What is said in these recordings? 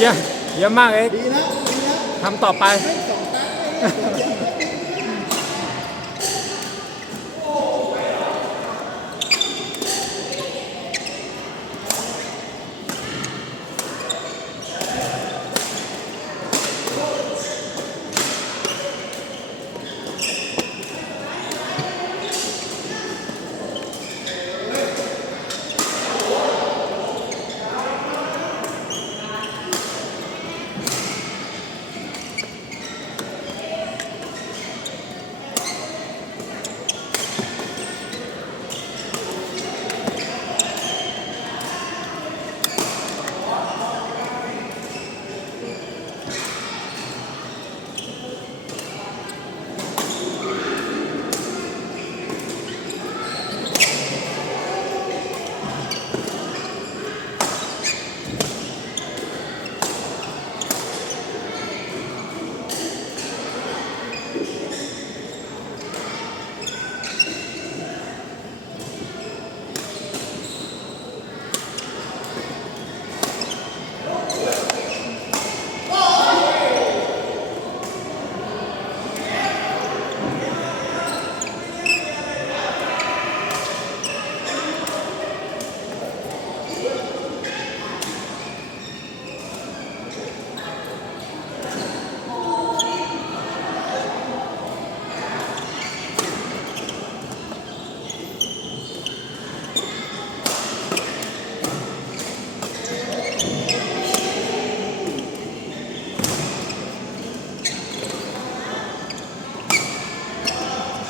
ยี่ยมเยี่ยมมากเอ็กดีแล้วดีแล้วทำต่อไป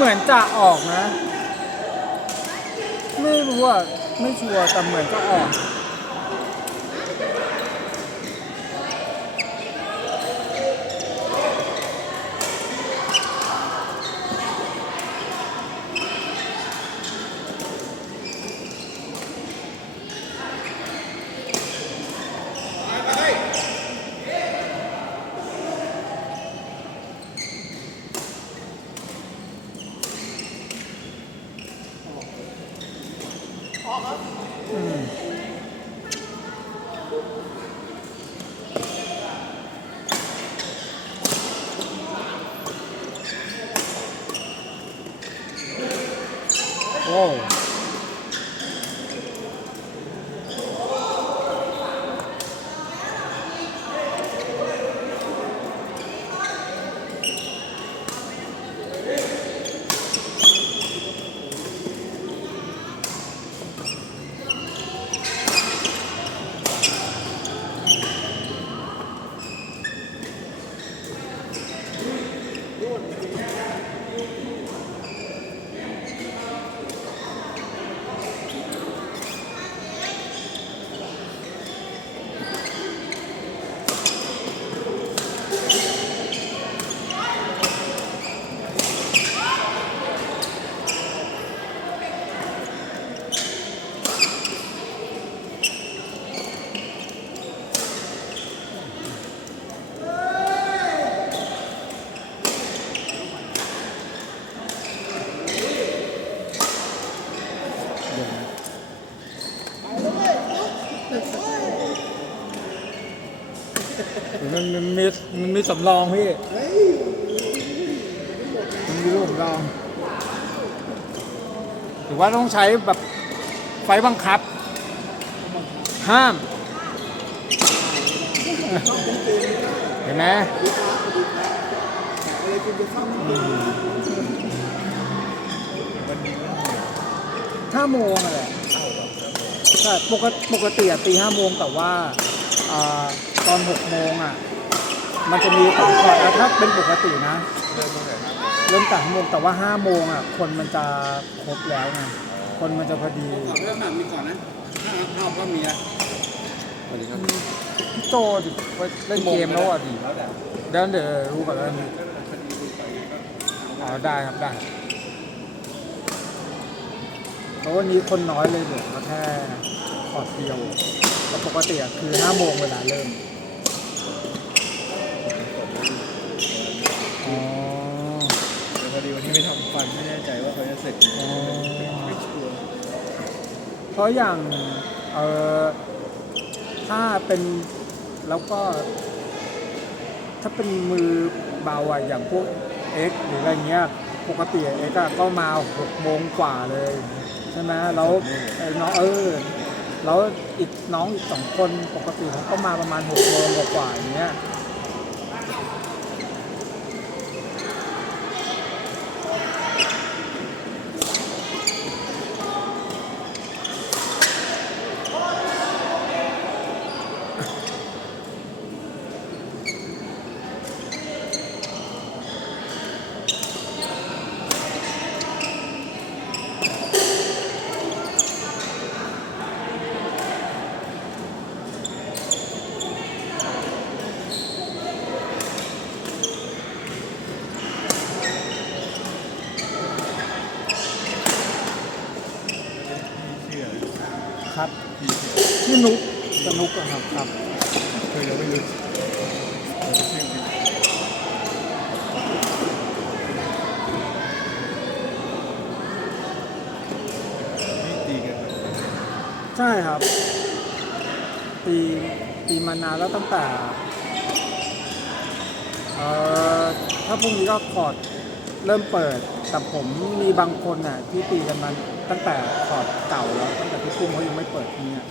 เหมือนจะออกนะ ไม่รู้อะ ไม่ชัวร์แต่เหมือนจะออก โมันมันมีมันมีสำรองพี่มันมีลูกสำรองหรือว่าต้องใช้แบบไฟบังคับ ห้าม เห็นไหมอะไรจะเข้าห้าโมงอะไรใช่ปกติปกติอะตีห้าโมงแต่ว่าอ่า ตอนหกโมงอะ มันจะมีสองคอร์ดแล้วถ้าเป็นปกตินะ เริ่มแต่ห้าโมงแต่ว่าห้าโมงอะ คนมันจะครบแล้วไงคนมันจะพอดีก่อนเริ่มหนักมีก่อนนะถ้าข้าวก็มีอะพี่โจดิไปเล่นเกมแล้วอะดิแล้วแต่เดี๋ยวเดี๋ยวรู้ก่อนแล้วกันอ๋อได้ครับได้เพราะวันนี้คนน้อยเลยเหลือมาแค่ขอดเดียวแต่ปกติอะคือห้าโมงเวลาเริ่ม นี้ไม่ทำฟันไม่แน่ใจว่าเขาจะเสร็จอ๋อไม่ชัวร์เพราะอย่างเอ่อถ้าเป็นแล้วก็ ถ้าเป็นมือเบาอะอย่างพวก X หรืออะไรเงี้ยปกติเอ็กก็มาหกโมงกว่าเลย ใช่ไหมแล้วไอ้น้องเออแล้วอีกน้องอีกสองคนปกติเขาก็มาประมาณหกโมงกว่าๆอย่างเงี้ย เชื่อ ครับชื่อนุก สนุกอะครับครับเคยยังไม่รู้ชื่อนี่ตีกันใช่ครับ ตีตีมานานแล้วตั้งแต่เอ่อถ้าพรุ่งนี้ก็คอร์ดเริ่มเปิด แต่ผมมีบางคนน่ะที่ตีกันมาตั้งแต่คอร์ดเก่าแล้วตั้งแต่พี่ปุ้มเขายังไม่เปิดที่เนี่ย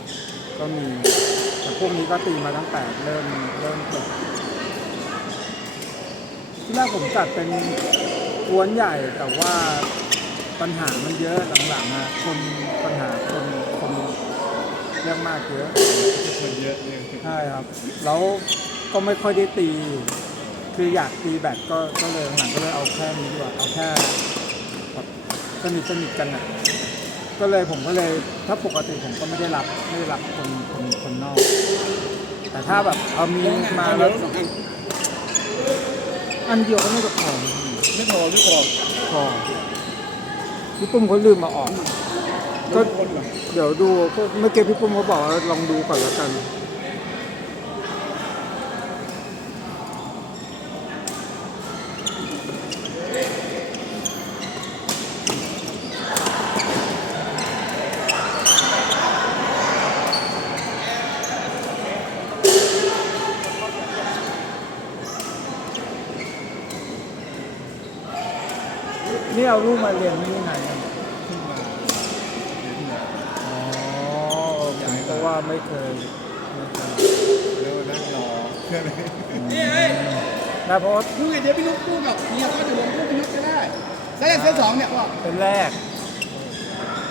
ก็มี แต่พวกนี้ก็ตีมาตั้งแต่เริ่มเริ่มเปิดที่แรกผมจัดเป็นกวนใหญ่แต่ว่าปัญหามันเยอะหลังๆอะคนปัญหาคนคนเรื่องมากเยอะ คนเยอะเลยใช่ครับ แล้วก็ไม่ค่อยได้ตี คืออยากตีแบตก็ก็เลยหลังก็เลยเอาแค่นี้ดีกว่าเอาแค่แบบสนิทสนิทกันอะ ก็เลยผมก็เลยถ้าปกติผมก็ไม่ได้รับไม่ได้รับคนคนคนนอก แต่ถ้าแบบเอามีมาแล้วสองอันอันเดียวก็ไม่จะพอไม่พอไม่พอพอพี่ปุ้มเขาลืมมาออก ก็คนแบบเดี๋ยวดูก็เมื่อกี้พี่ปุ้มเขาบอกว่าลองดูก่อนแล้วกัน นี่เอาลูกมาเรียนที่ไหนกันขึ้นมาเดี๋ยวมาอ๋อผมก็ว่าไม่เคยไม่เคยแล้วมานั่งรอเพื่อนนะเพราะว่าพูดไงเดี๋ยวพี่นุ๊กพูดกับเมียก็จะลงพูดพี่นุ๊กก็ได้แล้วเซตสองเนี่ยพ่อเป็นแรก